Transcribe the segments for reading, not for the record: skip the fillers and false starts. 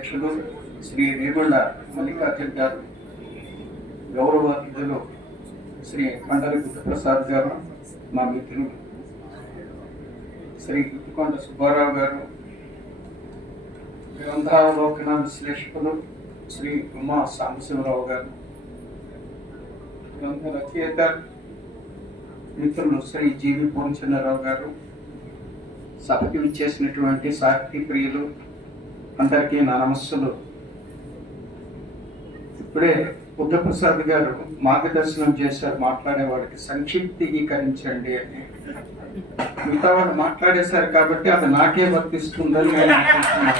అధ్యక్షులు శ్రీ రేగుళ్ల మల్లికార్జున్ గారు, గౌరవ అతిథులు శ్రీ మండలి బుద్ధప్రసాద్ గారు, మా మిత్రులు శ్రీ గుత్తికొండ సుబ్బారావు గారు, గ్రంథావలోకన విశ్లేషకులు శ్రీ ఉమా సాంబశివరావు గారు, గ్రంథ రచయిత మిత్రులు శ్రీ జీవి పూర్ణచంద్రరావు గారు, సభకి విచ్చేసినటువంటి సాహితీ ప్రియులు అందరికీ నా నమస్సులు. ఇప్పుడే బుద్ధప్రసాద్ గారు మార్గదర్శనం చేశారు, మాట్లాడేవాడికి సంక్షిప్తీకరించండి అని. మిగతా వాళ్ళు మాట్లాడేశారు కాబట్టి అది నాకే వర్తిస్తుందని నేను అనుకుంటున్నాను.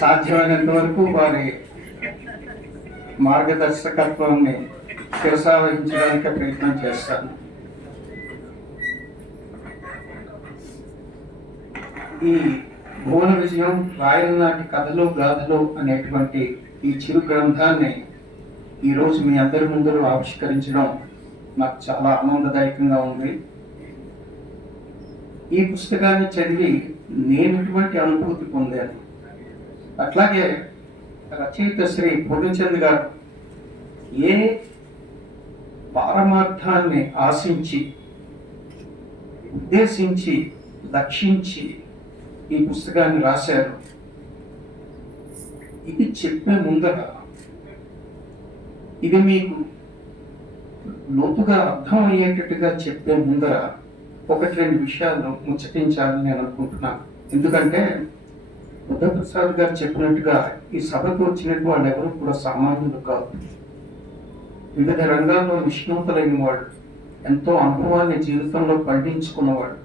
సాధ్యమైనంత వరకు వారి మార్గదర్శకత్వాన్ని శిరసావహించడానికి ప్రయత్నం చేస్తాను. ఈ భువన విజయం రాయల నాటి కథలు గాథలు అనేటువంటి ఈ చిరు గ్రంథాన్ని ఈరోజు మీ అందరి ముందు ఆవిష్కరించడం నాకు చాలా ఆనందదాయకంగా ఉంది. ఈ పుస్తకాన్ని చదివి నేను ఇటువంటి అనుభూతి పొందాను. అట్లాగే రచయిత శ్రీ పూర్ణచంద్ గారు ఏ పారమార్థాన్ని ఆశించి, ఉద్దేశించి, లక్షించి ఈ పుస్తకాన్ని రాశారు, ఇది చెప్పే ముందర, ఇది మీకు లోతుగా అర్థమయ్యేటట్టుగా చెప్పే ముందర ఒకటి రెండు విషయాలు ముచ్చటించాలని నేను అనుకుంటున్నాను. ఎందుకంటే బుద్ధప్రసాద్ గారు చెప్పినట్టుగా ఈ సభకు వచ్చినట్టు వాళ్ళు ఎవరు కూడా సామాన్యులు కాదు. వివిధ రంగాల్లో నిష్ణాతులైన వాడు, ఎంతో అనుభవాన్ని జీవితంలో పండించుకున్నవాడు,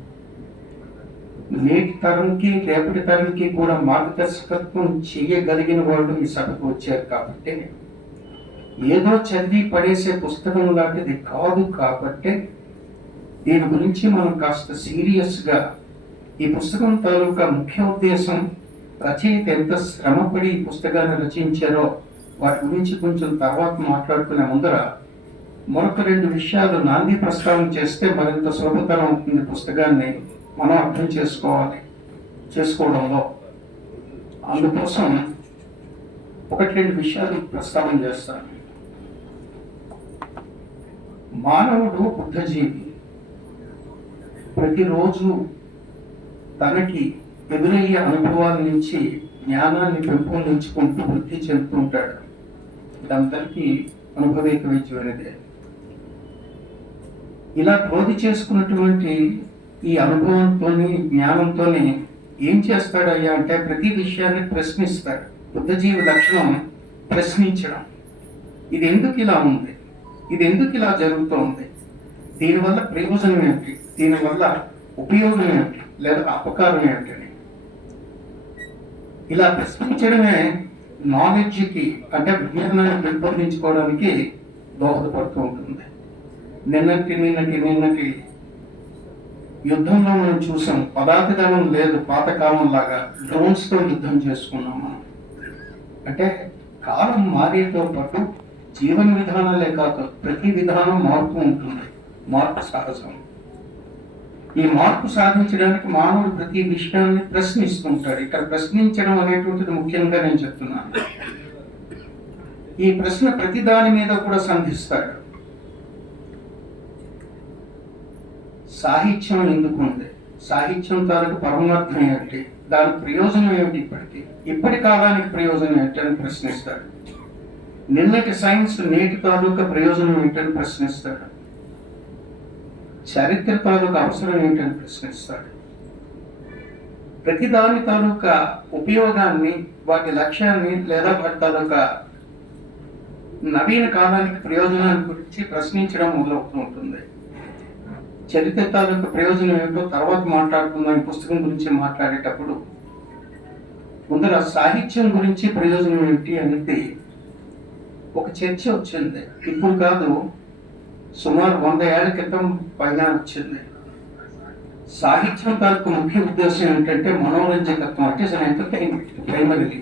నేటి తరంకి రేపటి తరంకి కూడా మార్గదర్శకత్వం చేయగలిగిన వాళ్ళు ఈ సభకు వచ్చారు. కాబట్టి ఏదో చదివి పడేసే పుస్తకం లాంటిది కాదు. కాబట్టి దీని గురించి మనం కాస్త సీరియస్గా, ఈ పుస్తకం తాలూకా ముఖ్య ఉద్దేశం, రచయిత ఎంత శ్రమపడి ఈ పుస్తకాన్ని రచించారో వాటి గురించి కొంచెం తర్వాత మాట్లాడుకునే ముందర మరొక రెండు విషయాలు నాంది ప్రస్తావన చేస్తే మరింత సులభతరం అవుతుంది పుస్తకాన్ని మనం అర్థం చేసుకోవడంలో. అందుకోసం ఒకటి రెండు విషయాలు ప్రస్తావన చేస్తాను. మానవుడు బుద్ధజీవి. ప్రతిరోజు తనకి ఎదురయ్యే అనుభవాల నుంచి జ్ఞానాన్ని పెంపొందించుకుంటూ వృద్ధి చెందుతుంటాడు. ఇదందరికీ అనుభవేక విద్యమైనదే. ఇలా బోధి చేసుకున్నటువంటి ఈ అనుభవంతో, జ్ఞానంతో ఏం చేస్తాడయ్యా అంటే ప్రతి విషయాన్ని ప్రశ్నిస్తాడు. బుద్ధజీవి లక్షణం ప్రశ్నించడం. ఇది ఎందుకు ఇలా ఉంది, ఇది ఎందుకు ఇలా జరుగుతోంది, దీనివల్ల ప్రయోజనం ఏమిటి, దీనివల్ల ఉపయోగం ఏమిటి లేదా అపకారం ఏమిటని ఇలా ప్రశ్నించడమే నాలెడ్జ్కి, అంటే విజ్ఞానాన్ని పెంపొందించుకోవడానికి దోహదపడుతూ ఉంటుంది. నిన్నటి యుద్ధంలో మనం చూసాం, పదార్థదనం లేదు, పాతకాలం లాగా డ్రోన్స్తో యుద్ధం చేసుకున్నాం మనం. అంటే కాలం మారేతో పాటు జీవన విధానాలే కాదు, ప్రతి విధానం మారుతూ ఉంటుంది. మార్పు సహజం. ఈ మార్పు సాధించడానికి మానవుడు ప్రతి విషయాన్ని ప్రశ్నిస్తుంటాడు. ఇక్కడ ప్రశ్నించడం అనేటువంటిది ముఖ్యంగా నేను చెప్తున్నాను. ఈ ప్రశ్న ప్రతి దాని మీద కూడా సంధిస్తాడు. సాహిత్యం ఎందుకు ఉంది, సాహిత్యం తాలూకు పరమార్థం ఏమిటి, దాని ప్రయోజనం ఏమిటి, ఇప్పటి కాలానికి ప్రయోజనం ఏంటని ప్రశ్నిస్తాడు. నిన్నటి సైన్స్ నేటి తాలూకా ప్రయోజనం ఏంటని ప్రశ్నిస్తాడు. చరిత్ర తాలూకా అవసరం ఏంటని ప్రశ్నిస్తాడు. ప్రతిదాని తాలూకా ఉపయోగాన్ని, వాటి లక్ష్యాన్ని లేదా వాటి తాలూకా నవీన కాలానికి ప్రయోజనాన్ని గురించి ప్రశ్నించడం మొదలవుతూ ఉంటుంది. చరిత్ర తాలూకా ప్రయోజనం ఏమిటో తర్వాత మాట్లాడుకుందాం. ఈ పుస్తకం గురించి మాట్లాడేటప్పుడు ముందర సాహిత్యం గురించి ప్రయోజనం ఏమిటి అనేది ఒక చర్చ వచ్చింది. ఇప్పుడు కాదు, సుమారు 100 ఏళ్ల క్రితం పైన వచ్చింది. సాహిత్యం తాలూకు ముఖ్య ఉద్దేశం ఏంటంటే మనోరంజకత్వం, అంటే ఎంటర్టైన్మెంట్ ప్రైమరీలీ.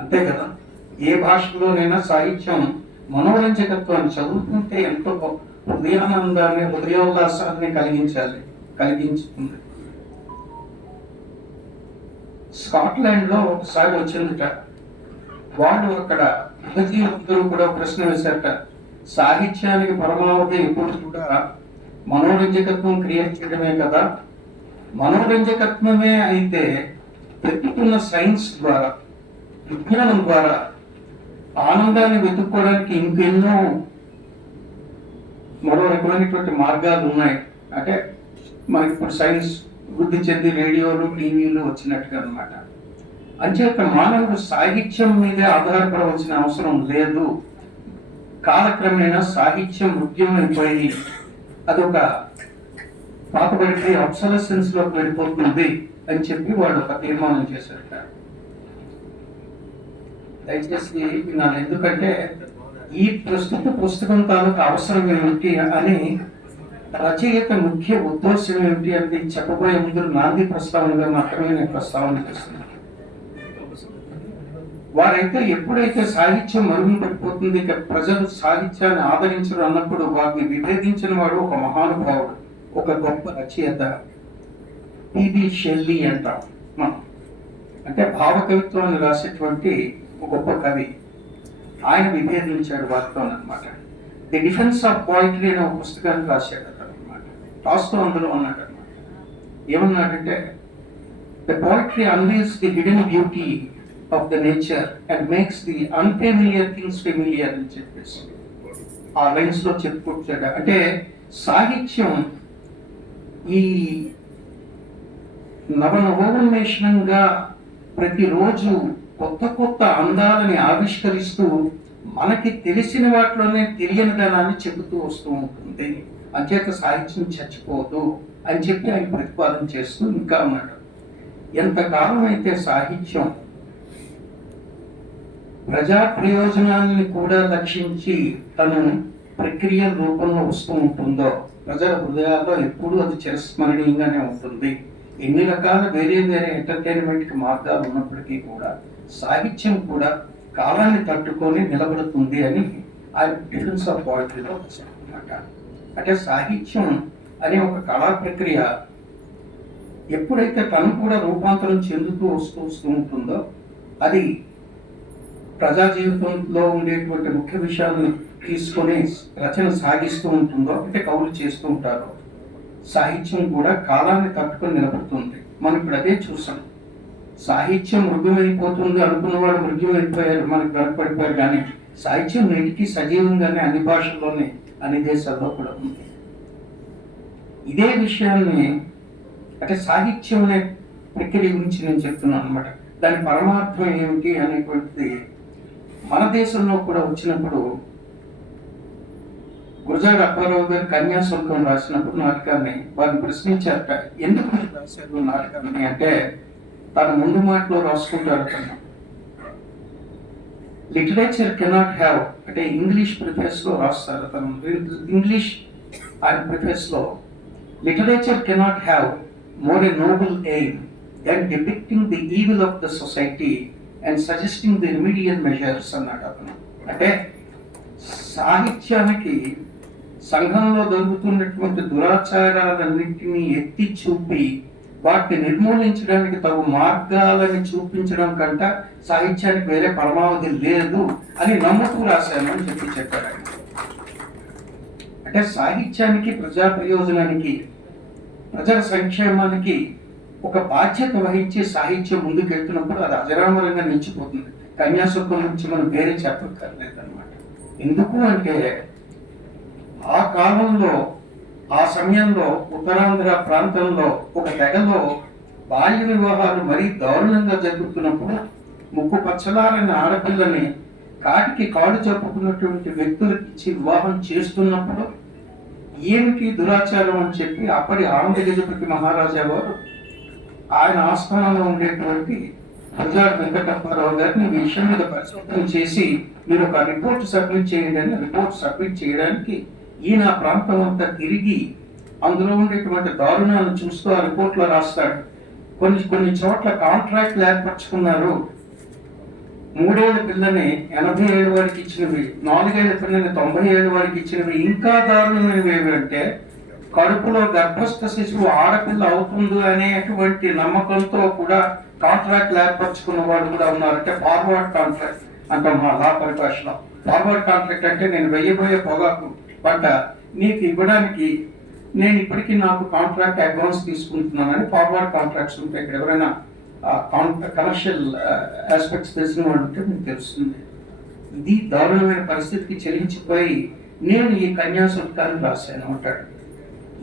అంతే కదా, ఏ భాషలోనైనా సాహిత్యం మనోరంజకత్వాన్ని చదువుతుంటే ఎంతో హృదయానందాన్ని, హృదయోల్లాసాన్ని కలిగించుతుంది. స్కాట్లాండ్ లో ఒకసారి వచ్చిందిట. వాళ్ళు అక్కడ విభజీయులందరూ కూడా ప్రశ్న వేశారట, సాహిత్యానికి పరమావధి ఎప్పుడు కూడా మనోరంజకత్వం క్రియేట్ చేయడమే కదా, మనోరంజకత్వమే అయితే పెట్టుకున్న సైన్స్ ద్వారా, విజ్ఞానం ద్వారా ఆనందాన్ని వెతుక్కోవడానికి ఇంకెన్నో మరో రకమైనటువంటి మార్గాలు ఉన్నాయి. అంటే మనకి ఇప్పుడు సైన్స్ వృద్ధి చెంది రేడియోలు టీవీలు వచ్చినట్టుగా అనమాట. అంచేత మానవుడు సాహిత్యం మీదే ఆధారపడవలసిన అవసరం లేదు. కాలక్రమేణా సాహిత్యం మృగ్యమైపోయి అదొక పాతబడిపోయి అబ్సలసెన్స్ లోకి వెళ్ళిపోతుంది అని చెప్పి వాడు ఒక తీర్మానం చేశారట. దయచేసి వినాలి, ఎందుకంటే ఈ ప్రస్తుత పుస్తకం తాలూకు అవసరం ఏమిటి అని, రచయిత ముఖ్య ఉద్దేశం ఏమిటి అనేది చెప్పబోయే ముందు నాంది ప్రస్తావనగా మాత్రమే నేను ప్రస్తావన చేస్తున్నాను. వారైతే ఎప్పుడైతే సాహిత్యం మరుగున పడిపోతుంది, ఇక ప్రజలు సాహిత్యాన్ని ఆదరించరు అన్నప్పుడు వారిని విభేదించిన వాడు ఒక మహానుభావుడు, ఒక గొప్ప రచయిత, పిబి షెల్లీ అంటాం మనం. అంటే భావకవిత్వాన్ని రాసేటువంటి ఒక గొప్ప కవి. ఆయన విభేదించాడు వారితో అనమాట. ది డిఫెన్స్ ఆఫ్ పోయిటరీ అనే ఒక పుస్తకాన్ని రాశాడు అనమాట. రాస్తూ అందులో అన్నాడు అనమాట, ఏమన్నాడంటే, the poetry unveils the hidden beauty of the nature and makes the unfamiliar things familiar అని చెప్పేసి ఆ లైన్స్ లో చెప్పుకుంటాడు. అంటే సాహిత్యం ఈ నవనవోన్మేషణంగా ప్రతిరోజు కొత్త కొత్త అందాలని ఆవిష్కరిస్తూ మనకి తెలిసిన వాటిలోనే తెలియని ధనాన్ని చెబుతూ వస్తూ ఉంటుంది. అంచేత సాహిత్యం చచ్చిపోదు అని చెప్పి ఆయన ప్రతిపాదన చేస్తూ ఇంకా ఉన్నాడు. ఎంతకాలం అయితే సాహిత్యం ప్రజా ప్రయోజనాన్ని కూడా లక్షించి తను ప్రక్రియ రూపంలో వస్తూ ఉంటుందో, ప్రజల హృదయాల్లో ఎప్పుడూ అది చిరస్మరణీయంగానే ఉంటుంది. ఎన్ని రకాల వేరే వేరే ఎంటర్టైన్మెంట్ మార్గాలు ఉన్నప్పటికీ కూడా సాహిత్యం కూడా కాలాన్ని తట్టుకొని నిలబడుతుంది అని ఆయన డిఫెన్స్ ఆఫ్ పోయిటరీలో అన్నమాట. అంటే సాహిత్యం అనే ఒక కళా ప్రక్రియ ఎప్పుడైతే తను కూడా రూపాంతరం చెందుతూ వస్తూ ఉంటుందో, అది ప్రజా జీవితంలో ఉండేటువంటి ముఖ్య విషయాలను తీసుకొని రచన సాగిస్తూ ఉంటుందో, అంటే కవులు చేస్తూ ఉంటారో, సాహిత్యం కూడా కాలాన్ని తట్టుకొని నిలబడుతుంది. మనం ఇప్పుడు అదే చూసాం. సాహిత్యం మృగ్యమైపోతుంది అనుకున్న వాళ్ళు మృగ్యమైపోయారు, మనకు వెనకబడిపోయారు. కానీ సాహిత్యం నేటికి సజీవంగానే అన్ని భాషల్లోనే అన్ని దేశాల్లో కూడా ఉంది. ఇదే విషయాన్ని, అంటే సాహిత్యం అనే ప్రక్రియ గురించి నేను చెప్తున్నాను అనమాట. దాని పరమార్థం ఏమిటి అనేటువంటిది మన దేశంలో కూడా వచ్చినప్పుడు, గురజాడ అప్పారావు గారు కన్యాశుల్కం రాసినప్పుడు నాటకాన్ని వారిని ప్రశ్నించారట, ఎందుకు రాశారు నాటకాన్ని అంటే, తన ముందు మాటలో రాసుకుంటారు కన్నా, లిటరేచర్ కెనాట్ హ్యావ్, అంటే ఇంగ్లీష్ ప్రిఫేస్ లో రాస్తారు తను, ఇంగ్లీష్ ఆయన ప్రిఫేస్ లో, literature cannot have more a noble aim than depicting the evil of the society and suggesting the remedial measures అన్నాడు అతను. అంటే సాహిత్యానికి సంఘంలో జరుగుతున్నటువంటి దురాచారాలన్నింటినీ ఎత్తి చూపి వాటిని నిర్మూలించడానికి తగు మార్గాలని చూపించడం కంట సాహిత్యానికి వేరే పరమావధి లేదు అని నమ్ముతూ రాశాను అని చెప్పారు ఆయన. అంటే సాహిత్యానికి, ప్రజా ప్రయోజనానికి, ప్రజల సంక్షేమానికి ఒక బాధ్యత వహించి సాహిత్యం ముందుకెళ్తున్నప్పుడు అది అజరామరంగా నిలిచిపోతుంది. కన్యాశుల్కం నుంచి మనం వేరే చెప్పక్కర్లేదు అనమాట. ఎందుకు అంటే ఆ కాలంలో, ఆ సమయంలో ఉత్తరాంధ్ర ప్రాంతంలో ఒక తెగలో బాల్య వివాహాలు మరీ దారుణంగా జరుగుతున్నప్పుడు, ముక్కు పచ్చలారని ఆడపిల్లని కాటికి కాడు చెప్పుకున్నటువంటి వ్యక్తులకు ఇచ్చి వివాహం చేస్తున్నప్పుడు ఏమిటి దురాచారం అని చెప్పి అప్పటి ఆనందగజపతి మహారాజా వారు ఆయన ఆస్థానంలో ఉండేటువంటి గురజాడ వెంకటప్పారావు గారిని ఈ విషయం మీద పరిశోధన చేసి మీరు ఒక రిపోర్ట్ సబ్మిట్ చేయండి అని రిపోర్ట్ సబ్మిట్ చేయడానికి ఈయన ప్రాంతం అంతా తిరిగి అందులో ఉండేటువంటి దారుణాలను చూస్తూ ఆ రిపోర్ట్ లో రాస్తాడు. కొన్ని చోట్ల కాంట్రాక్ట్లు ఏర్పరచుకున్నారు. 3 ఏళ్ల పిల్లని 87 వారికి ఇచ్చినవి, 4 ఏళ్ల పిల్లని 97 వారికి ఇచ్చినవి. ఇంకా దారుణమైనవి ఏమిటంటే, కడుపులో గర్భస్థ శిశువు ఆడపిల్ల అవుతుంది అనేటువంటి నమ్మకంతో కూడా కాంట్రాక్ట్లు ఏర్పరచుకున్న వాళ్ళు కూడా ఉన్నారు. అంటే ఫార్వర్డ్ కాంట్రాక్ట్ అంటాం మా లా పరిభాషలో. ఫార్వర్డ్ కాంట్రాక్ట్ అంటే నేను వెయ్యబోయే పొగాకు పంట నీకు ఇవ్వడానికి నేను ఇప్పటికీ నాకు కాంట్రాక్ట్ అడ్వాన్స్ తీసుకుంటున్నానని ఫార్వర్డ్ కాంట్రాక్ట్స్ ఉంటాయి. ఇక్కడ ఎవరైనా కమర్షియల్ ఆస్పెక్ట్స్ తెలిసిన వాళ్ళు ఉంటే మీకు తెలుస్తుంది. ఇది దారుణమైన పరిస్థితికి చెల్లించిపోయి నేను ఈ కన్యాశుల్కాన్ని రాశాను అంటాడు.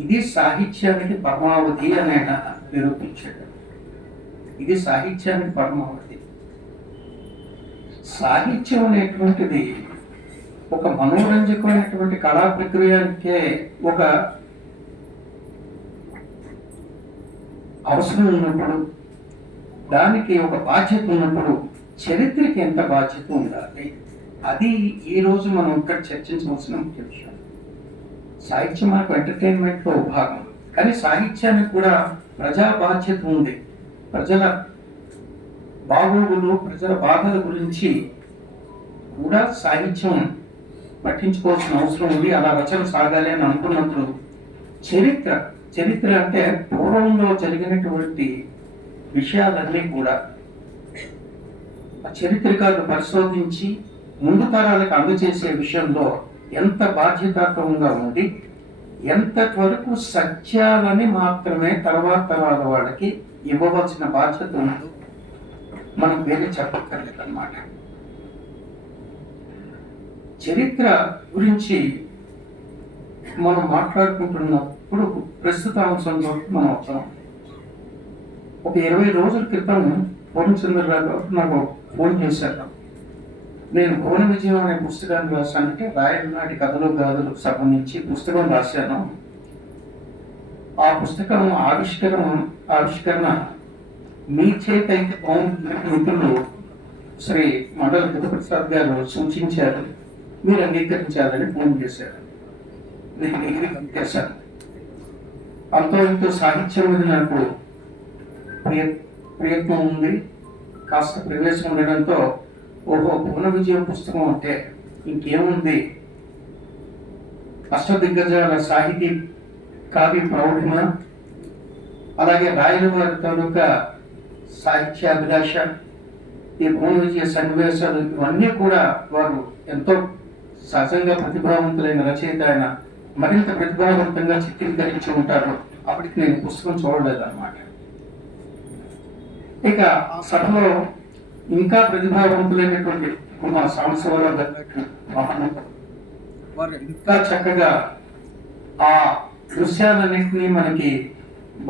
ఇది సాహిత్యానికి పరమావధి అని ఆయన నిరూపించాడు. ఇది సాహిత్యానికి పరమావధి. సాహిత్యం అనేటువంటిది ఒక మనోరంజకమైనటువంటి కళా ప్రక్రియకే ఒక అవసరం ఉన్నప్పుడు, దానికి ఒక బాధ్యత ఉన్నప్పుడు చరిత్రకి ఎంత బాధ్యత ఉండాలి, అది ఈ రోజు మనం ఇక్కడ చర్చించవలసిన ముఖ్య విషయం. సాహిత్యం మనకు ఎంటర్టైన్మెంట్ లో భాగం, కానీ సాహిత్యానికి కూడా ప్రజా బాధ్యత ఉంది. ప్రజల బాగోగులు, ప్రజల బాధల గురించి కూడా సాహిత్యం పట్టించుకోవాల్సిన అవసరం ఉంది. అలా రచన సాగాలి అని అనుకున్నప్పుడు చరిత్ర అంటే పూర్వంలో జరిగినటువంటి విషయాలన్నీ కూడా చరిత్రకారులు పరిశోధించి ముందు తరాలకు అందజేసే విషయంలో ఎంత బాధ్యతాత్మకంగా ఉండి ఎంతటి వరకు సత్యాలని మాత్రమే తర్వాత తరాల వాళ్ళకి ఇవ్వవలసిన బాధ్యత ఉందో మనం వేరే చెప్పక్కర్లేదన్నమాట. చరిత్ర గురించి మనం మాట్లాడుకుంటున్నప్పుడు ప్రస్తుత అంశంలో మనం అవుతాం. ఒక 20 రోజుల క్రితం పూర్ణచంద్రరావు నాకు ఫోన్ చేశారు. నేను భువన విజయం అనే పుస్తకాన్ని రాశానంటే రాయల నాటి కథలు గాథలకు సంబంధించి పుస్తకం రాశాను. ఆ పుస్తకం ఆవిష్కరణ మీ చేత అయితే బాగుంటుందని మిత్రులు శ్రీ మండల బుద్ధప్రసాద్ గారు సూచించారు. మీరు అంగీకరించాలని ఫోన్ చేశారు. నేను డిగ్రీ చేశాను. అంతో ఇంతో సాహిత్యం మీద నాకు ప్రయత్నం ఉంది, కాస్త ప్రవేశం ఉండడంతో ఓహో భువన విజయం పుస్తకం అంటే ఇంకేముంది, అష్టదిగ్గజాల సాహితీ కావ్య ప్రౌఢిమ, అలాగే రాయల వారి తాలూకా సాహిత్యాభిలాష, ఈ భువన విజయ సన్నివేశాలు ఇవన్నీ కూడా వారు ఎంతో సహజంగా ప్రతిభావంతులైన రచయిత ఆయన మరింత ప్రతిభావంతంగా చిత్రీకరించి ఉంటారు. అప్పటికి నేను పుస్తకం చూడలేదన్నమాట. ఇక ఆ సభలో ఇంకా ప్రతిభావంతులైనటువంటి మా సాంబశివరావు వారు ఇంకా చక్కగా ఆ దృశ్యాలన్నింటినీ మనకి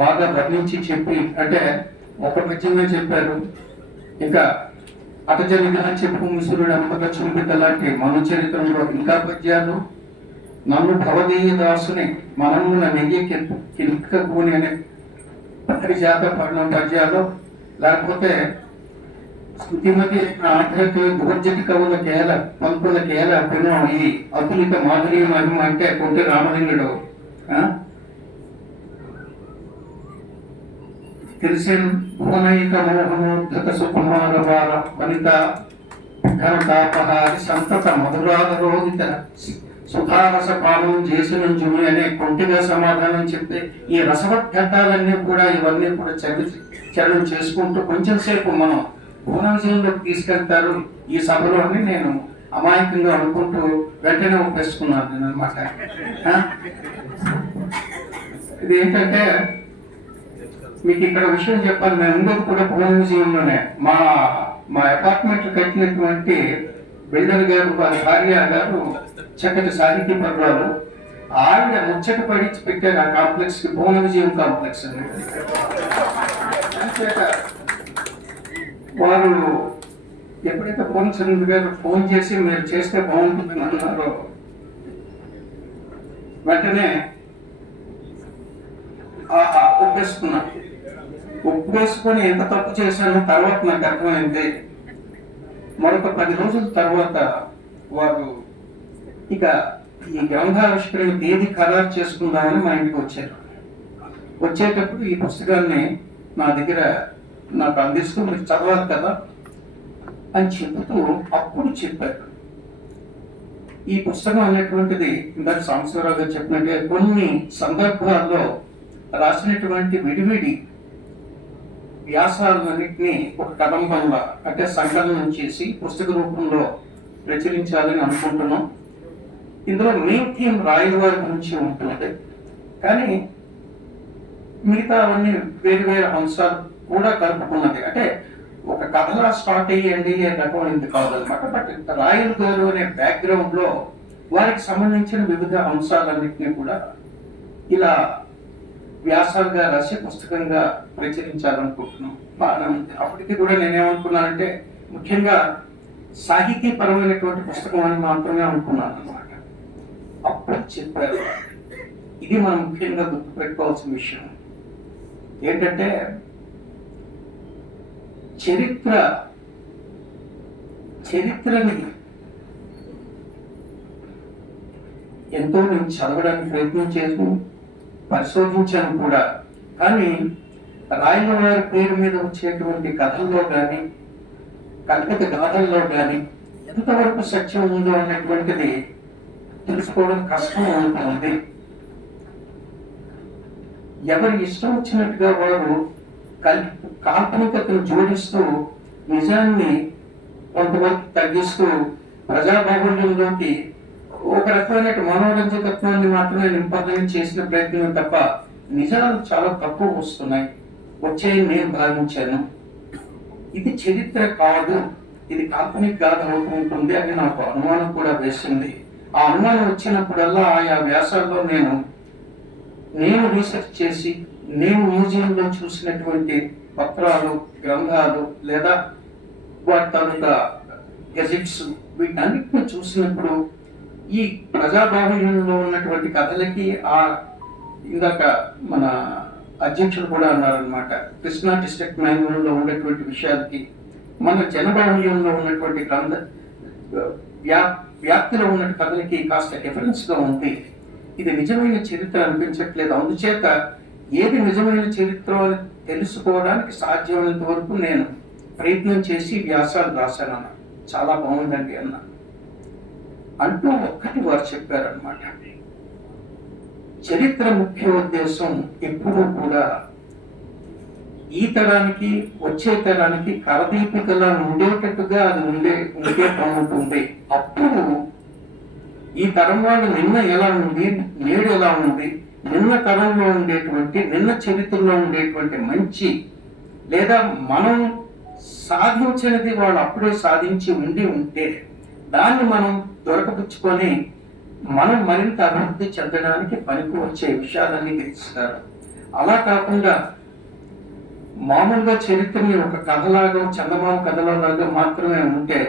బాగా వర్ణించి చెప్పి, అంటే ఒక పద్యంగా చెప్పారు. ఇంకా అటజలిగా చెప్పు మిసురుడు అంబక చుంపిత లాంటి మన చరిత్రలో ఇంకా పద్యాలు, నన్ను భవదీయ దాసుని మనమున నెయ్యి కింకూని అనే పరిజాత పర్ణం పద్యాలు, లేకపోతే స్థుతిమతి ఆధ్రత దుర్జటి కవుల కేల పంపుల కేల పిను ఈ అతులిత మాధురి మహిమ అంటే కొంటే రామలింగుడు తెలిసిన భువనైక మోహమోద్ధత సుకుమార వార వనిత ఘనతాపహారి సంతత మధురాధరోదిత సుఖారస పానం చేసిన జుమి అనే కొంటిగా సమాధానం చెప్తే ఈ రసవద్ఘట్టాలన్నీ కూడా ఇవన్నీ కూడా చర్యలు చేసుకుంటూ కొంచెం సేపు మనం భువన విజయంలోకి తీసుకెళ్తారు ఈ సభలో అని నేను అమాయకంగా అనుకుంటూ వెంటనే ఒప్పేసుకున్నాను నేను అనమాట. ఇది ఏంటంటే మీకు ఇక్కడ విషయం చెప్పాలి. మేము ఉండేది కూడా భువన విజయంలోనే. మా అపార్ట్మెంట్ కట్టినటువంటి బిల్డర్ గారు వారి భార్య గారు చక్కటి సాహితీ పర్వాలు, ఆవిడ ముచ్చట పడి పెట్టారు ఆ కాంప్లెక్స్ కి భువన విజయం కాంప్లెక్స్ అని. వారు ఎప్పుడైతే పూర్ణచంద్ర గారు ఫోన్ చేసి మీరు చేస్తే బాగుంటుందని అన్నారో వెంటనే ఒప్పేసుకొని ఎంత తప్పు చేశానో తర్వాత నాకు అర్థమైంది. మరొక 10 రోజుల తర్వాత వారు ఇక ఈ గ్రంథావిష్కరణ తేదీ ఖరారు చేసుకుందామని మా ఇంటికి వచ్చారు. వచ్చేటప్పుడు ఈ పుస్తకాన్ని నా దగ్గర నాకు అందిస్తూ మీరు చదవాలి కదా అని చెబుతూ అప్పుడు చెప్పారు. ఈ పుస్తకం అనేటువంటిది ఇందాక సాంబశివరావు గారు చెప్పినట్టే కొన్ని సందర్భాల్లో రాసినటువంటి విడివిడి వ్యాసాలన్నింటినీ ఒక కదంబంగా అంటే సంకలనం చేసి పుస్తక రూపంలో ప్రచురించాలని అనుకుంటున్నాం. ఇందులో మెయిన్ థీమ్ రాయల వారి గురించి ఉంటుంది, కానీ మిగతా అవన్నీ వేరు వేరు అంశాలు కూడా కలుపుకున్నది. అంటే ఒక కథలా స్టార్ట్ అయ్యండి రకమైనది కాదనమాట. బట్ రాయల్ గారు అనే బ్యాక్గ్రౌండ్ లో వారికి సంబంధించిన వివిధ అంశాలన్నింటినీ కూడా ఇలా వ్యాసాలుగా రాసి పుస్తకంగా ప్రచురించాలనుకుంటున్నాం. అప్పటికి కూడా నేనేమనుకున్నానంటే ముఖ్యంగా సాహితీపరమైనటువంటి పుస్తకం అని మాత్రమే అనుకున్నాను అనమాట. అప్పుడు చెప్పారు, ఇది మనం ముఖ్యంగా గుర్తుపెట్టుకోవాల్సిన విషయం ఏంటంటే చరిత్రని ఎంతో నేను చదవడానికి ప్రయత్నం చేసి పరిశోధించాను కూడా. కానీ రాయల వారి పేరు మీద వచ్చేటువంటి కథల్లో కానీ కల్పిత గాథల్లో కానీ ఎంతవరకు సత్యం ఉందో అనేటువంటిది తెలుసుకోవడం కష్టం అవుతుంది. ఎవరి ఇష్టం వచ్చినట్టుగా వారు కాల్పనికతను జోడిస్తూ నిజాన్ని కొంతవరకు తగ్గిస్తూ ప్రజాబాహుళ్యంలోకి ఒక రకమైన మనోరంజకత్వాన్ని మాత్రమే నింపాలని చేసిన ప్రయత్నం తప్ప నిజాలు చాలా తక్కువ వస్తున్నాయి, వచ్చాయని నేను భావించాను. ఇది చరిత్ర కాదు, ఇది కాల్పనిక గాథ అవుతుంటుంది అని నాకు అనుమానం కూడా వేసింది. ఆ అనుమానం వచ్చినప్పుడల్లా ఆయా వ్యాసాల్లో నేను రీసెర్చ్ చేసి నేను మ్యూజియంలో చూసినటువంటి పత్రాలు, గ్రంథాలు లేదా వాటి తాలూకా గెజెట్స్ వీటన్నిటిని చూసినప్పుడు ఈ ప్రజాబాహుళ్యంలో ఉన్నటువంటి కథలకి ఇందాక మన అధ్యక్షులు కూడా అన్నారనమాట, కృష్ణా డిస్ట్రిక్ట్ మాన్యువల్ లో ఉన్నటువంటి విషయాలకి మన జనబాహుళ్యంలో ఉన్నటువంటి గ్రంథ వ్యాప్తిలో ఉన్న కథలకి కాస్త డిఫరెన్స్ గా ఉంది. ఇది నిజమైన చరిత్ర అనిపించట్లేదు. అందుచేత ఏది నిజమైన చరిత్ర అని తెలుసుకోవడానికి సాధ్యమైనంత వరకు నేను ప్రయత్నం చేసి వ్యాసాలు రాశాను అన్న. చాలా బాగుందండి అన్న అంటూ ఒక్కటి వారు చెప్పారనమాట, చరిత్ర ముఖ్య ఉద్దేశం ఎప్పుడూ కూడా ఈ తరానికి వచ్చే తరానికి కరదీపికలా ఉండేటట్టుగా అది ఉండే పనుంటుంది. అప్పుడు ఈ తరం వాళ్ళు నిన్న ఎలా ఉంది, నేడు ఎలా ఉంది, నిన్న తరంలో ఉండేటువంటి నిన్న చరిత్రలో ఉండేటువంటి మంచి లేదా మనం సాధించినది వాళ్ళు అప్పుడే సాధించి ఉంటే దాన్ని మనం దొరకపుచ్చుకొని మనం మరింత అభివృద్ధి చెందడానికి పనికి వచ్చే విషయాలన్నీ తెలుస్తారు. అలా కాకుండా మామూలుగా చరిత్రని ఒక కథలాగా చందమామ కథలాగా మాత్రమే ఉంటే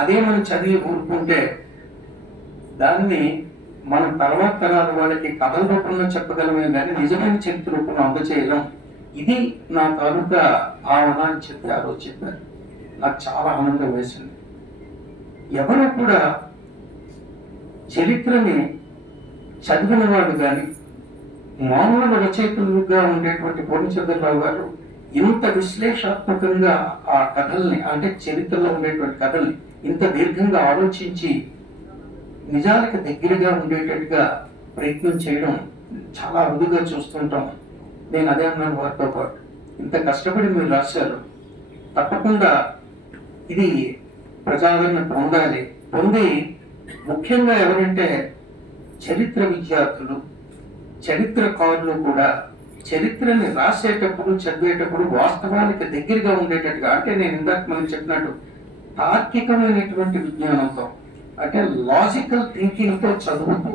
అదే మనం చదివి ఊరుకుంటే దాన్ని మనం తర్వాత తరాల వాళ్ళకి కథల రూపంలో చెప్పగలమే కానీ నిజమైన చరిత్ర రూపంలో అందచేయడం. ఇది నా తాలూకా భావన అని చెప్పి ఆ రోజు చెప్పారు. నాకు చాలా ఆనందం వేసింది. ఎవరు కూడా చరిత్రని చదివిన వాడు కానీ మామూలు రచయితలుగా ఉండేటువంటి పూర్ణచంద్రరావు గారు ఇంత విశ్లేషాత్మకంగా ఆ కథల్ని అంటే చరిత్రలో ఉండేటువంటి కథల్ని ఇంత దీర్ఘంగా ఆలోచించి నిజాలకు దగ్గరగా ఉండేటట్టుగా ప్రయత్నం చేయడం చాలా అరుదుగా చూస్తుంటాం. నేను అదే అన్నాను వారితో పాటు, ఇంత కష్టపడి మీరు రాశారు, తప్పకుండా ఇది ప్రజాదరణ పొంది ముఖ్యంగా ఎవరంటే చరిత్ర విద్యార్థులు, చరిత్రకారులు కూడా చరిత్రని రాసేటప్పుడు చదివేటప్పుడు వాస్తవానికి దగ్గరగా ఉండేటట్టుగా, అంటే నేను ఇందాక మనం చెప్పినట్టు తార్కికమైనటువంటి విజ్ఞానంతో అంటే లాజికల్ థింకింగ్ తో చదువుతూ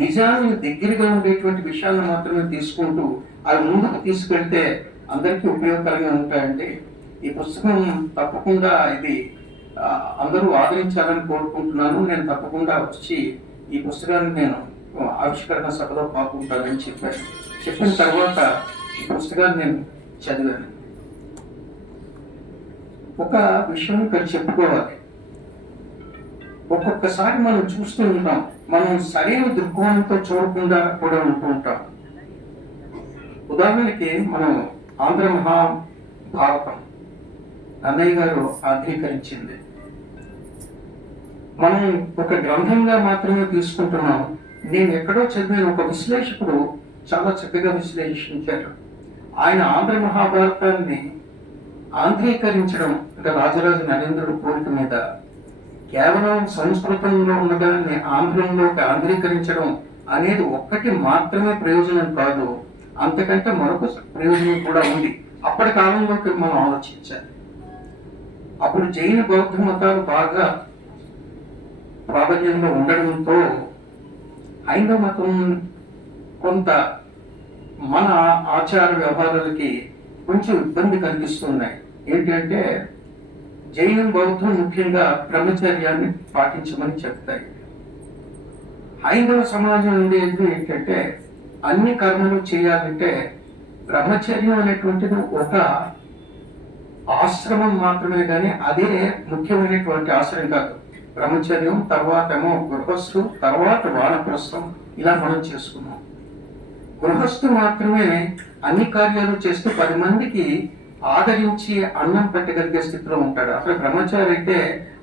నిజానికి దగ్గరగా ఉండేటువంటి విషయాలను మాత్రమే తీసుకుంటూ అవి ముందుకు తీసుకెళ్తే అందరికీ ఉపయోగకరంగా ఉంటాయండి. ఈ పుస్తకం తప్పకుండా ఇది అందరూ ఆదరించాలని కోరుకుంటున్నాను. నేను తప్పకుండా వచ్చి ఈ పుస్తకాన్ని నేను ఆవిష్కరణ సభలో పాల్గొంటానని చెప్పిన తర్వాత ఈ పుస్తకాన్ని నేను చదివాను. ఒక విషయం ఇక్కడ చెప్పుకోవాలి, ఒక్కొక్కసారి మనం చూస్తూ ఉంటాం, మనం సరైన దృక్కోణంతో చూడకుండా కూడా ఉంటూ ఉంటాం. ఉదాహరణకి మనం ఆంధ్ర మహాభారతం అన్నయ్య గారు ఆధీకరించింది మనం ఒక గ్రంథంగా మాత్రమే తీసుకుంటున్నాం. నేను ఎక్కడో చదివిన ఒక విశ్లేషకుడు చాలా చక్కగా విశ్లేషించారు. ఆయన ఆంధ్ర మహాభారతాన్ని ఆంధ్రీకరించడం అంటే రాజరాజ నరేంద్రుడి కోరిక మీద కేవలం సంస్కృతంలో ఉన్నదాన్ని ఆంధ్రంలోకి ఆంధ్రీకరించడం అనేది ఒక్కటి మాత్రమే ప్రయోజనం కాదు, అంతకంటే మరొక ప్రయోజనం కూడా ఉంది. అప్పటి కాలంలోకి మనం ఆలోచించాలి. అప్పుడు జైన బౌద్ధ మతాలు బాగా ప్రాబల్యంలో ఉండడంతో హైందవ మతం కొంత మన ఆచార వ్యవహారాలకి కొంచెం ఇబ్బంది కలిగిస్తున్నాయి. ఏంటంటే జైనం బౌద్ధం ముఖ్యంగా బ్రహ్మచర్యాన్ని పాటించమని చెప్తాయి. హైందవ సమాజం ఉండేది ఏంటంటే అన్ని కర్మలు చేయాలంటే బ్రహ్మచర్యం అనేటువంటిది ఒక ఆశ్రమం మాత్రమే, కానీ అదే ముఖ్యమైనటువంటి ఆశ్రమం కాదు. బ్రహ్మచర్యం తర్వాత ఏమో గృహస్థు, తర్వాత వానప్రస్థం, ఇలా మనం చేసుకున్నాం. గృహస్థు మాత్రమే అన్ని కార్యాలు చేస్తూ 10 మందికి ఆదరించి అన్నం పెట్టగలిగే స్థితిలో ఉంటాడు. అసలు బ్రహ్మచారి అయితే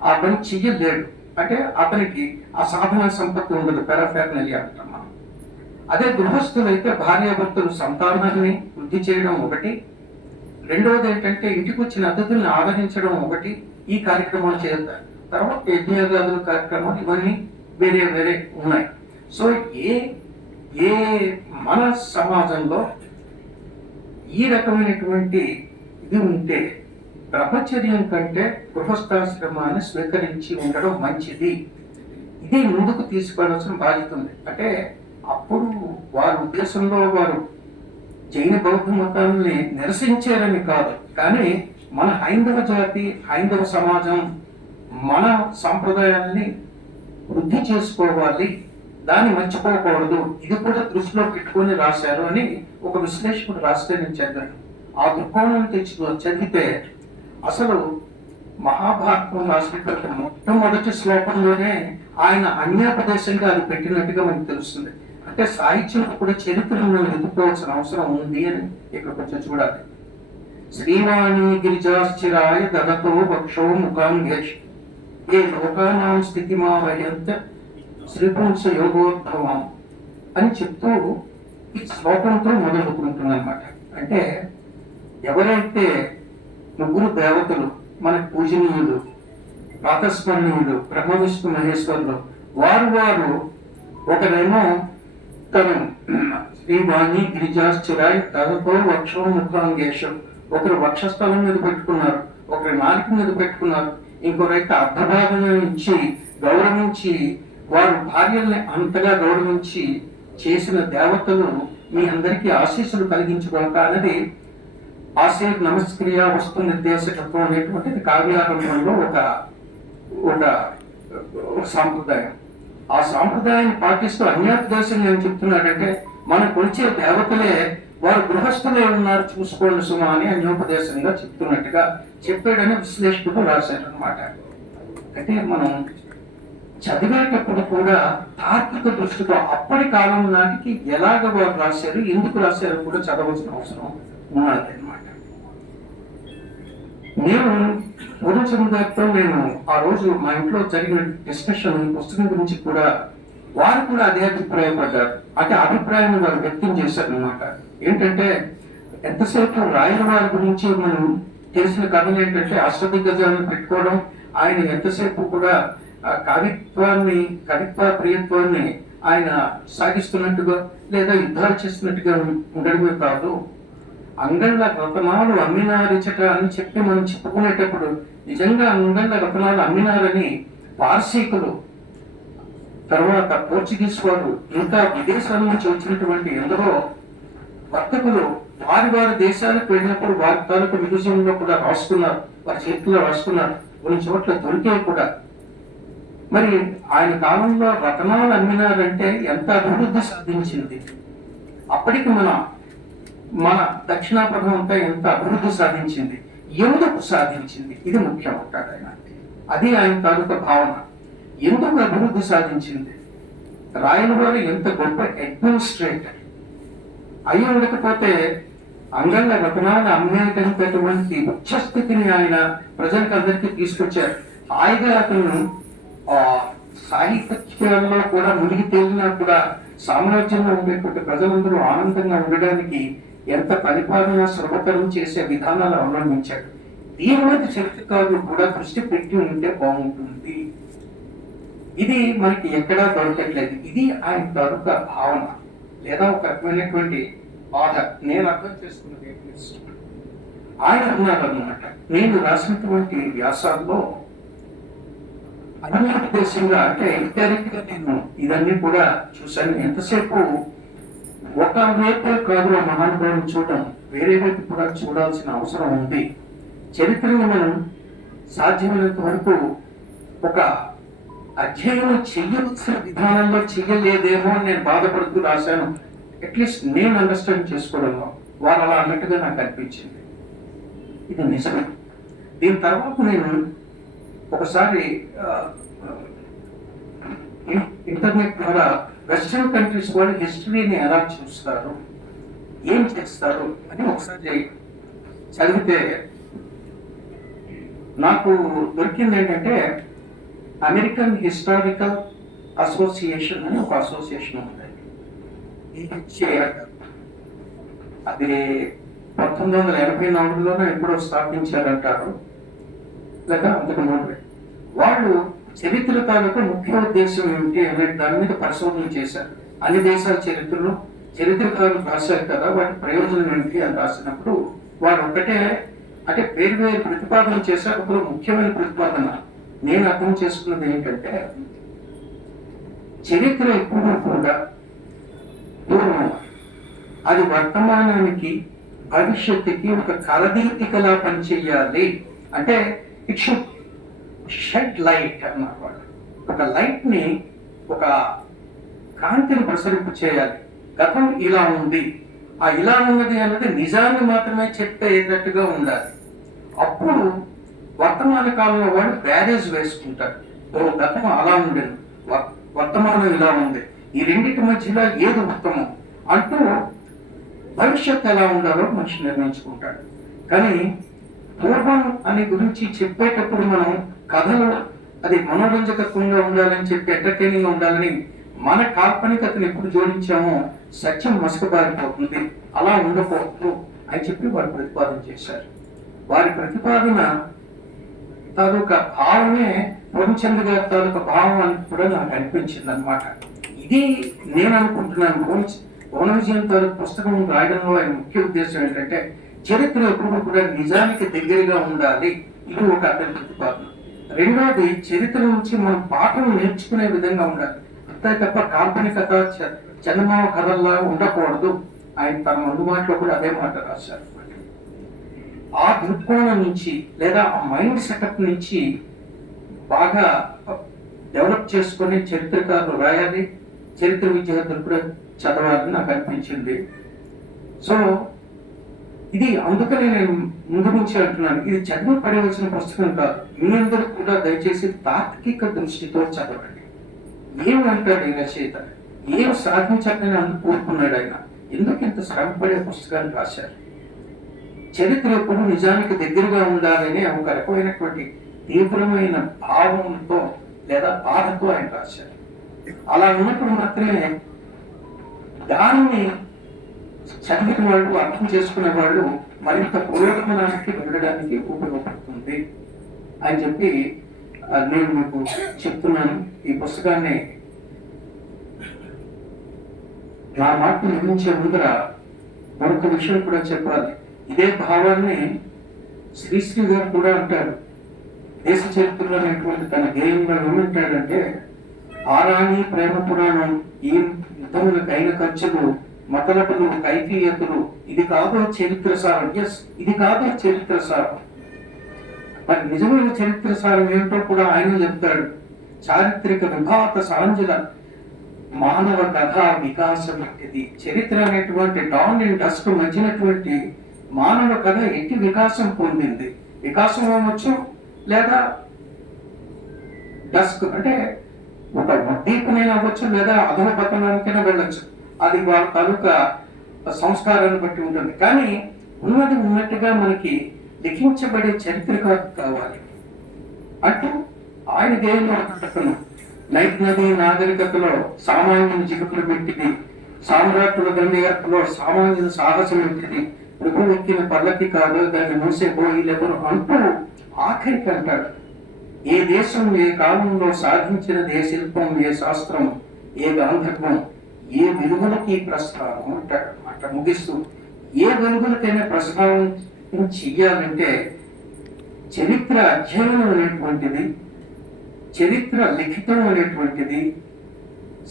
ఆ పని చెయ్యలేడు, అంటే అతనికి ఆ సాధన సంపత్తి ఉండదు, పెరాఫెర్నలి అంటాం మనం. అదే గృహస్థులు అయితే భార్యాభర్తలు సంతానాన్ని వృద్ధి చేయడం ఒకటి, రెండవది ఏంటంటే ఇంటికి వచ్చిన అతిథుల్ని ఆదరించడం ఒకటి, ఈ కార్యక్రమాలు చేస్తారు. తర్వాత యజ్ఞయాగాదుల కార్యక్రమాలు ఇవన్నీ వేరే వేరే ఉన్నాయి. సో ఏ మన సమాజంలో ఈ రకమైనటువంటి ఇది ఉంటే బ్రహ్మచర్యం కంటే గృహస్థాశ్రమాన్ని స్వీకరించి ఉండడం మంచిది. ఇది ముందుకు తీసుకోవాల్సిన బాధ్యత ఉంది. అంటే అప్పుడు వారి ఉద్దేశంలో వారు జైన బౌద్ధ మతాన్ని నిరసించారని కాదు, కానీ మన హైందవ జాతి, హైందవ సమాజం మన సాంప్రదాయాల్ని వృద్ధి చేసుకోవాలి, దాన్ని మర్చిపోకూడదు, ఇది కూడా దృష్టిలో పెట్టుకొని రాశారు అని ఒక విశ్లేషకుడు రాస్తే నేను చదివాను. ఆ దృక్కోణం తెచ్చి చదివితే అసలు మహాభారతం రాసినటువంటి మొట్టమొదటి శ్లోకంలోనే ఆయన అన్యాపదేశంగా అది పెట్టినట్టుగా మనకు తెలుస్తుంది. అంటే సాహిత్యం కూడా చరిత్రను వెతుక్కోవాల్సిన అవసరం ఉంది అని ఇక్కడ కొంచెం చూడాలి. శ్రీవాణి గిరిజాశ్చిరాయ దగతో వక్షో ముఖాంగేష్ ఏ లోకానాం స్థితిమావయంత శ్రీపుంస యోగోద్భవం అని చెప్తూ ఈ శ్లోకంతో మొదలుకుంటుంది అనమాట. అంటే ఎవరైతే ముగ్గురు దేవతలు మనకు పూజనీయులు, ప్రాతస్మరణీయులు, బ్రహ్మ విష్ణు మహేశ్వరులు, వారు ఒకరేమో తను శ్రీవాణి గిరిజాశ్చిరాయ్ తగతో వక్షం ముఖాంగేశం, ఒకరు వక్షస్థలం మీద పెట్టుకున్నారు, ఒకరు నాలుక మీద పెట్టుకున్నారు, ఇంకొకరైతే అర్ధభాగం నుంచి గౌరవించి వారు భార్యల్ని అంతగా గౌరవించి చేసిన దేవతలు మీ అందరికీ ఆశీస్సులు కలిగించుకోక అనేది ఆశీర్ నమస్క్రియ వస్తు నిర్దేశకత్వం అనేటువంటిది కావ్యారంభంలో ఒక సాంప్రదాయం. ఆ సాంప్రదాయాన్ని పాటిస్తూ అన్యాపదేశంగా ఏం చెప్తున్నాడంటే మన కొలిచే దేవతలే వారు గృహస్థులే ఉన్నారు చూసుకోండి సుమా అని అన్యోపదేశంగా చెప్తున్నట్టుగా చెప్పాడని విశ్లేషకుడు రాశారనమాట. అంటే మనం చదివేటప్పుడు కూడా తార్కిక దృష్టితో అప్పటి కాలం నాటికి ఎలాగ వారు రాశారు, ఎందుకు రాశారు కూడా చదవాల్సిన అవసరం ఉన్నది అనమాట. నేను పూర్ణచంద్ర గారితో నేను ఆ రోజు మా ఇంట్లో జరిగిన డిస్కషన్ పుస్తకం గురించి కూడా వారు కూడా అదే అభిప్రాయపడ్డారు. అంటే అభిప్రాయం వారు వ్యక్తం చేశారు అనమాట. ఏంటంటే ఎంతసేపు రాయల వారి గురించి మనం తెలిసిన కథలు ఏంటంటే అష్టదిగ్గజాలను పెట్టుకోవడం, ఆయన ఎంతసేపు కూడా కవిత్వ ప్రియత్వాన్ని ఆయన సాగిస్తున్నట్టుగా లేదా యుద్ధాలు చేస్తున్నట్టుగా ఉండడమే కాదు, అంగళ్ళ రతనాలు అమ్మినారిచట అని చెప్పి మనం చెప్పుకునేటప్పుడు నిజంగా అంగళ్ళ రతనాలు అమ్మినారని పార్సీకులు, తర్వాత పోర్చుగీస్ వారు, ఇంకా విదేశాల నుంచి వచ్చినటువంటి ఎందరో వర్తకులు వారి దేశాలకు వెళ్ళినప్పుడు వారి తాలూకు మ్యూజియంలో కూడా రాసుకున్నారు, వారి చేతుల్లో రాసుకున్నారు, కొన్ని చోట్ల దొరికే కూడా. మరి ఆయన కాలంలో రతనాలు అమ్మినారంటే ఎంత అభివృద్ధి సాధించింది, అప్పటికి మన దక్షిణాపథం అంతా ఎంత అభివృద్ధి సాధించింది, ఎందుకు సాధించింది, ఇది ముఖ్యం అంటాడు ఆయన. అది ఆయన తాలూకా భావన. ఎందుకు అభివృద్ధి సాధించింది, రాయల వారు ఎంత గొప్ప అడ్మినిస్ట్రేటర్ అయి ఉండకపోతే అంగళ్ళ రతనాలు అమ్మేటటువంటి ఉచ్చస్థితిని ఆయన ప్రజలకు అందరికీ తీసుకొచ్చారు. హాయిగా అతను సాహిత్యంలో కూడా మునిగి తేలినా కూడా సామ్రాజ్యంలో ఉండేటువంటి ప్రజలందరూ ఆనందంగా ఉండడానికి ఎంత పరిపాలన సులభతరం చేసే విధానాలు అవలంబించాడు. దీని మీద చరిత్రకారులు కూడా దృష్టి పెట్టి ఉంటే బాగుంటుంది. ఇది మనకి ఎక్కడా దొరకట్లేదు. ఇది ఆయన తాలూకా భావన లేదా ఒక రకమైనటువంటి బాధ. నేను అర్థం చేసుకున్నది ఆయన అన్నారన్నమాట, నేను రాసినటువంటి వ్యాసాల్లో అన్ని ఉద్దేశంగా అంటే ఇండైరెక్ట్ గా నేను ఇదన్నీ కూడా చూశాను. ఎంతసేపు ఒక వైపే కాదు ఆ మహానుభావుని చూడడం, వేరే వైపు కూడా చూడాల్సిన అవసరం ఉంది. చరిత్రను మనం సాధ్యమైనంత వరకు ఒక అధ్యయనం చెయ్యవలసిన విధానంలో చెయ్యలేదేమో అని నేను బాధపడుతూ రాశాను. అట్లీస్ట్ నేను అండర్స్టాండ్ చేసుకోవడంలో వారు అలా అన్నట్టుగా నాకు అనిపించింది. ఇది నిజమే. దీని తర్వాత నేను ఒకసారి ఇంటర్నెట్ ద్వారా వెస్ట్రన్ కంట్రీస్ వాళ్ళు హిస్టరీని ఎలా చూస్తారు, ఏం చేస్తారు అని ఒకసారి చదివితే నాకు దొరికింది ఏంటంటే, అమెరికన్ హిస్టారికల్ అసోసియేషన్ అని ఒక అసోసియేషన్ ఉంది. అది 1984లోనే ఎప్పుడో స్థాపించారంటారు, లేదా అంతకు ముందు. వాళ్ళు చరిత్ర తాలూకు ముఖ్య ఉద్దేశం ఏమిటి అనే దాని మీద పరిశోధన చేశారు. అన్ని దేశాల చరిత్రలు చరిత్రకారులు రాశారు కదా, వాటి ప్రయోజనం ఏమిటి అని రాసినప్పుడు వాడు ఒకటే అంటే వేరు వేరు ప్రతిపాదన చేశారు. ఒకరు ముఖ్యమైన ప్రతిపాదన నేను అర్థం చేసుకున్నది ఏంటంటే, చరిత్ర ఎప్పుడూ కూడా పూర్వం అది వర్తమానానికి భవిష్యత్తుకి ఒక కలదీపికలా పనిచేయాలి. అంటే ఇట్ షుడ్ షెడ్ లైట్ అన్నారు వాళ్ళు. ఒక లైట్ ని, ఒక కాంతిని ప్రసరింపు చేయాలి. గతం ఇలా ఉంది, ఆ ఇలా ఉన్నది అన్నది నిజాన్ని మాత్రమే చెప్పేటట్టుగా ఉండాలి. అప్పుడు వర్తమాన కాలంలో వాళ్ళు బ్యారేజ్ వేసుకుంటారు. గతం అలా ఉండేది, వర్తమానం ఇలా ఉంది, ఈ రెండింటి మధ్యలో ఏది ఉత్తమం అంటూ భవిష్యత్తు ఎలా ఉండాలో మనిషి నిర్ణయించుకుంటాడు. కానీ పూర్వం అని గురించి చెప్పేటప్పుడు మనం కథలు అది మనోరంజకత్వంగా ఉండాలని చెప్పి ఎంటర్టైనింగ్ గా ఉండాలని మన కాల్పనికతను ఎప్పుడు జోడించామో సత్యం మసకబారిపోతుంది, అలా ఉండకూడదు అని చెప్పి వారు ప్రతిపాదన చేశారు. వారి ప్రతిపాదన తాలూకా భావమే పూర్ణచంద్ర గారి తాలూకా భావం అని కూడా నాకు అనిపించింది అనమాట. ఇది నేను అనుకుంటున్నాను. భువన విజయం తాలూకు పుస్తకం రాయడంలో ఆయన ముఖ్య ఉద్దేశం ఏంటంటే, చరిత్ర ఎప్పుడు కూడా నిజానికి దగ్గరగా ఉండాలి. ఇది ఒక అతని ప్రతిపాదన. రెండోది, చరిత్ర నుంచి మనం పాఠం నేర్చుకునే విధంగా ఉండాలి. అంతే తప్ప కాల్పనికత చందమామ కథల్లా ఉండకూడదు. ఆయన తన ముందు మాటలో కూడా అదే మాట రాశారు. ఆ దృక్కోణం నుంచి లేదా ఆ మైండ్ సెటప్ నుంచి బాగా డెవలప్ చేసుకొని చరిత్రకారులు రాయాలి, చరిత్ర విద్యార్థులు కూడా చదవాలని నాకు అనిపించింది. సో ఇది అందుకని నేను ముందు నుంచి అంటున్నాను, ఇది చదివి పడవలసిన పుస్తకం కాదు. మీ అందరూ కూడా దయచేసి తార్కిక దృష్టితో చదవండి. ఏం అంటాడు ఈ రచయిత, ఏం సాధించాలని అందుకు కోరుకున్నాడు ఆయన, ఎందుకు ఇంత శ్రమపడే పుస్తకాన్ని రాశారు. చరిత్ర ఎప్పుడు నిజానికి దగ్గరగా ఉండాలని ఒక రకమైనటువంటి తీవ్రమైన భావంతో లేదా బాధతో ఆయన రాశారు. అలా ఉన్నప్పుడు మాత్రమే దాన్ని చదివిన వాళ్ళు, అర్థం చేసుకునే వాళ్ళు మరింత పురోగమనానికి వెళ్ళడానికి ఉపయోగపడుతుంది అని చెప్పి నేను మీకు చెప్తున్నాను. ఈ పుస్తకాన్ని నా మాటను నిర్మించే ముందర మరొక విషయం కూడా చెప్పాలి. ఇదే భావాన్ని శ్రీశ్రీ గారు కూడా అంటారు. దేశ చరిత్రలో అనేటువంటి తన గేయంలో ఏమంటాడంటే, ఆరాణి ప్రేమ పురాణం, ఈ యుద్ధములకు అయిన ఖర్చులు, మతలపులు, కైఫీయతులు, ఇది కాదు చరిత్ర సారం. ఎస్, ఇది కాదు చరిత్ర సారం. మరి నిజమైన చరిత్ర సారం ఏమిటో కూడా ఆయన చెప్తాడు. చారిత్రక విభాత సాంజల మానవ కథ వికాసం. ఇది చరిత్ర అనేటువంటి డాన్ అండ్ డస్క్ మధ్యనటువంటి మానవ కథ ఎట్టి వికాసం పొందింది. వికాసం అవ్వచ్చు లేదా డస్క్ అంటే ఒక ఉద్దీపనైనా అవ్వచ్చు లేదా అధోపతనానికైనా వెళ్ళొచ్చు. అది వాళ్ళ తాలూకా సంస్కారాన్ని బట్టి ఉంటుంది. కానీ ఉన్నది ఉన్నట్టుగా మనకి లిఖించబడే చరిత్ర కావాలి అంటూ ఆయన దేవుని నైట్ నది నాగరికతలో సామాన్యుని జిగుపులు పెట్టింది సామ్రాట్టుల దండయాత్రలో సామాన్యుల సాహసం ఎక్కింది, ప్రభు ఎక్కిన పల్లకి కాదు దాన్ని మూసే పోయిలెవరు అంటూ ఆఖరికి అంటాడు, ఏ దేశం ఏ కాలంలో సాధించినది ఏ శిల్పం ఏ శాస్త్రం ఏ గాంధర్వం ఏ వెలుగులకి ప్రస్థానం అంటాడు. అట్లా ముగిస్తూ ఏ వెలుగులకైనా ప్రస్థానం చెయ్యాలంటే చరిత్ర అధ్యయనం అనేటువంటిది, చరిత్ర లిఖితం అనేటువంటిది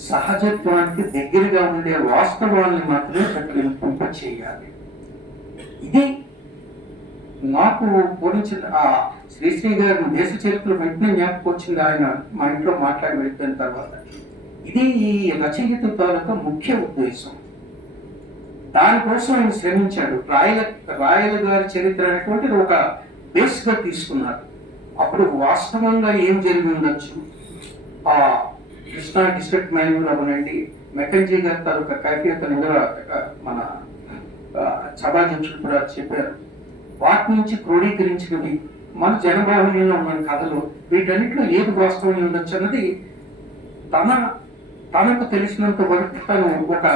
సహజత్వానికి దగ్గరగా ఉండే వాస్తవాన్ని మాత్రమే ప్రతిబింబింప చేయాలి. ఇది నాకు పూరించిన ఆ శ్రీశ్రీ గారి దేశ చరిత్ర వెంటనే జ్ఞాపకం వచ్చింది. ఆయన మా ఇంట్లో మాట్లాడి వెళ్ళిపోయిన తర్వాత ఇది ఈ రచయిత తాలూకా ముఖ్య ఉద్దేశం. దానికోసం ఆయన శ్రమించాడు. రాయల గారి చరిత్ర అనేటువంటిది ఒక బేస్ గా తీసుకున్నారు. అప్పుడు వాస్తవంగా ఏం జరిగి ఉండొచ్చు, ఆ కృష్ణా డిస్ట్రిక్ట్ మాన్యువల్ అవనండి, మెకంజీ గారి తాలూకా కైఫియతను కూడా మన సభాధ్యక్షులు కూడా చెప్పారు. వాటి నుంచి క్రోడీకరించినవి మన జనభావనలో ఉన్న కథలు, వీటన్నిటిలో ఏది వాస్తవం ఉండొచ్చు అన్నది తనకు తెలిసినంత వరకు తను ఒక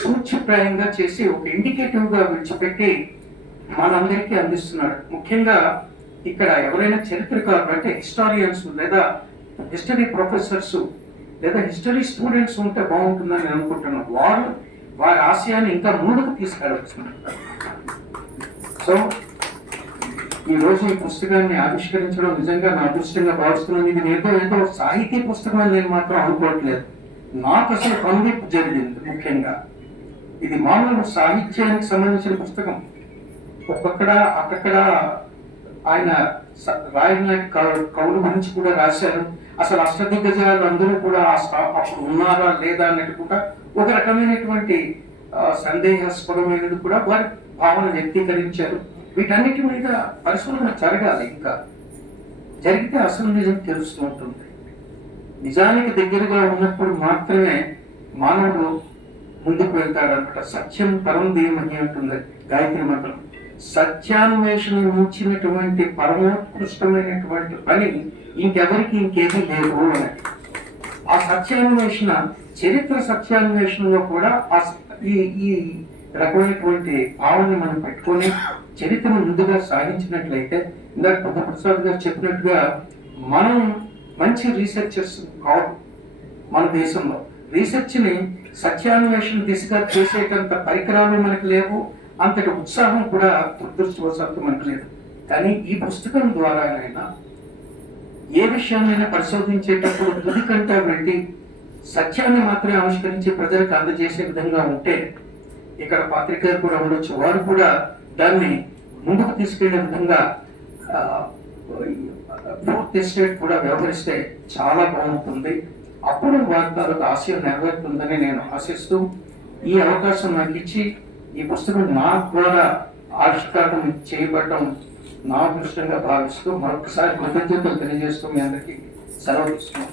సూచ్యప్రాయంగా చేసి ఒక ఇండికేటివ్ గా విడిచిపెట్టి మనందరికీ అందిస్తున్నాడు. ముఖ్యంగా ఇక్కడ ఎవరైనా చరిత్రకారులు అంటే హిస్టారియన్స్ లేదా హిస్టరీ ప్రొఫెసర్స్ లేదా హిస్టరీ స్టూడెంట్స్ ఉంటే బాగుంటుందని అనుకుంటున్నాను. వారి ఆశయాన్ని ఇంకా ముందుకు తీసుకెళ్ళవచ్చు. సో ఈ రోజు ఈ పుస్తకాన్ని ఆవిష్కరించడం నిజంగా నా అదృష్టంగా భావిస్తున్నాను. ఇది ఏదో సాహితీ పుస్తకం అని నేను మాత్రం అనుకోవట్లేదు. నాకు అసలు కనువిప్పు జరిగింది. ముఖ్యంగా ఇది మామూలు సాహిత్యానికి సంబంధించిన పుస్తకం. ఒక్కొక్కడ అక్కడ ఆయన రాయన కవుల గురించి కూడా రాశారు. అసలు అష్టదిగ్గజాలు అందరూ కూడా అప్పుడు ఉన్నారా లేదా అన్నట్టు కూడా ఒక రకమైనటువంటి సందేహాస్పదమైనది కూడా వారి భావన వ్యక్తీకరించారు. వీటన్నిటి మీద పరిశోధన జరగాలి. ఇంకా జరిగితే అసలు నిజం తెలుస్తూ ఉంటుంది. నిజానికి దగ్గరగా ఉన్నప్పుడు మాత్రమే మానవుడు ముందుకు వెళ్తాడనమాట. సత్యం పరం ధీమహి అంటుంది గాయత్రి మంత్రం. సత్యాన్వేషణ మించినటువంటి పరమోత్కృష్టమైనటువంటి పని ఇంకెవరికి ఇంకేమీ లేదు అని. ఆ సత్యాన్వేషణ, చరిత్ర సత్యాన్వేషణలో కూడా ఈ రకమైనటువంటి భావాన్ని మనం పెట్టుకొని చరిత్రను ముందుగా సాగించినట్లయితే, ఇందాక ప్రసాద్ గారు చెప్పినట్టుగా మనం మంచి రీసెర్చర్స్ కాదు. మన దేశంలో రీసెర్చ్ని సత్యాన్వేషణ దిశగా చేసేటంత పరికరాలు మనకు లేవు, అంతటి ఉత్సాహం కూడా దురదృష్టవశాత్తు మనకు లేదు. కానీ ఈ పుస్తకం ద్వారానైనా ఏ విషయాన్నైనా పరిశోధించేటప్పుడు తుది కంటే వెళ్ళి సత్యాన్ని మాత్రమే ఆవిష్కరించి ప్రజలకు అందజేసే విధంగా ఉంటే, ఇక్కడ పాత్రికేయులు కూడా ఉండొచ్చు, వారు కూడా దాన్ని ముందుకు తీసుకెళ్లే విధంగా ఫోర్త్ ఎస్టేట్ కూడా వ్యవహరిస్తే చాలా బాగుంటుంది. అప్పుడు వారి తాలూకు ఆశయం నెరవేరుతుందని నేను ఆశిస్తూ, ఈ అవకాశం నాకు ఇచ్చి ఈ పుస్తకం నా ద్వారా ఆవిష్కారం చేయబడటం నా అదృష్టంగా భావిస్తూ మరొకసారి కృతజ్ఞతలు తెలియజేస్తూ మీ అందరికీ సెలవు తీసుకున్నాను.